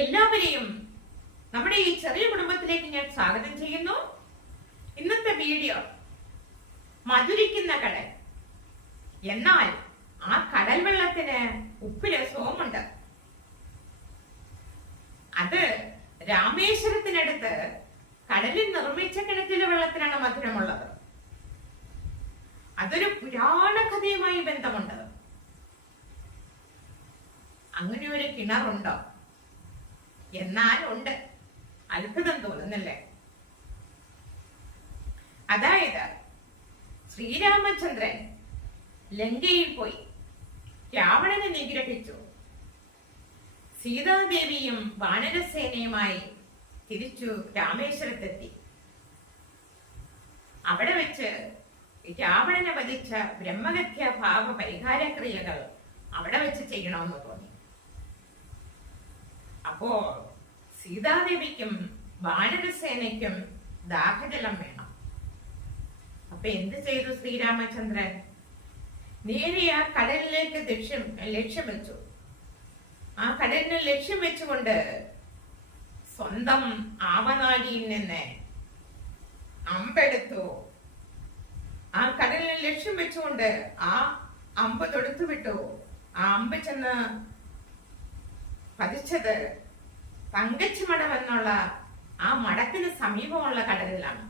എല്ലാവരെയും നമ്മുടെ ഈ ചെറിയ കുടുംബത്തിലേക്ക് ഞാൻ സ്വാഗതം ചെയ്യുന്നു. ഇന്നത്തെ വീഡിയോ മധുരിക്കുന്ന കടൽ. എന്നാൽ ആ കടൽ വെള്ളത്തിന് ഉപ്പ് രസവുമുണ്ട്. അത് രാമേശ്വരത്തിനടുത്ത് കടലിൽ നിർമ്മിച്ച കിണറ്റിലെ വെള്ളത്തിനാണ് മധുരമുള്ളത്. അതൊരു പുരാണ കഥയുമായി ബന്ധമുണ്ട്. അങ്ങനെ ഒരു കിണറുണ്ടോ? എന്നാൽ ഉണ്ട്. അത്ഭുതം തോന്നുന്നില്ലേ? അതായത് ശ്രീരാമചന്ദ്രൻ ലങ്കയിൽ പോയി രാവണനെ നിഗ്രഹിച്ചു. സീതാദേവിയും വാനരസേനയുമായി തിരിച്ചു രാമേശ്വരത്തെത്തി. അവിടെ വെച്ച് രാവണനെ വധിച്ച ബ്രഹ്മഹത്യ ഭാവ പരിഹാര ക്രിയകൾ അവിടെ വെച്ച് ചെയ്യണമെന്ന് തോന്നി. അപ്പോ സീതാദേവിക്കും വാനരസേനയ്ക്കും ദാഹജലം വേണം. അപ്പൊ എന്ത് ചെയ്തു ശ്രീരാമചന്ദ്രൻ? നേരെ ആ കടലിലേക്ക് ലക്ഷ്യം വെച്ചു. ആ കടലിനെ ലക്ഷ്യം വെച്ചുകൊണ്ട് സ്വന്തം ആവനാഴിയിൽ നിന്ന് അമ്പെടുത്തു. ആ കടലിനെ ലക്ഷ്യം വെച്ചുകൊണ്ട് ആ അമ്പ് തൊടുത്തു വിട്ടു. ആ അമ്പ് ചെന്ന് പതിച്ചത് പങ്കച്ച് മഠം എന്നുള്ള ആ മഠത്തിന് സമീപമുള്ള കടലിലാണ്.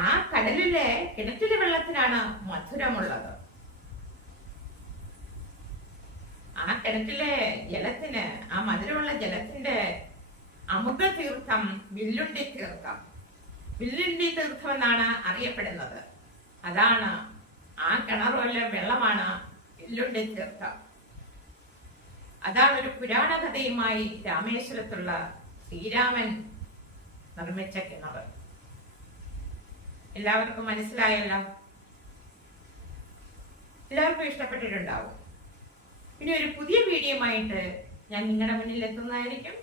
ആ കടലിലെ കിണറ്റിലെ വെള്ളത്തിനാണ് മധുരമുള്ളത്. ആ കിണറ്റിലെ ജലത്തിന്, ആ മധുരമുള്ള ജലത്തിന്റെ അമുദ തീർത്ഥം വില്ലുണ്ടി തീർത്ഥം. വില്ലുണ്ടി തീർത്ഥം എന്നാണ് അറിയപ്പെടുന്നത്. അതാണ് ആ കിണറുള്ള വെള്ളമാണ് വില്ലുണ്ടി തീർത്ഥം. അതാണ് ഒരു പുരാണ കഥയുമായി രാമേശ്വരത്തുള്ള ശ്രീരാമൻ നിർമ്മിച്ച കിണർ. എല്ലാവർക്കും മനസ്സിലായല്ലോ? എല്ലാവർക്കും ഇഷ്ടപ്പെട്ടിട്ടുണ്ടാവും. ഇനി ഒരു പുതിയ വീഡിയോയുമായിട്ട് ഞാൻ നിങ്ങളുടെ മുന്നിൽ എത്തുന്നതായിരിക്കും.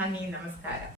നന്ദി, നമസ്കാരം.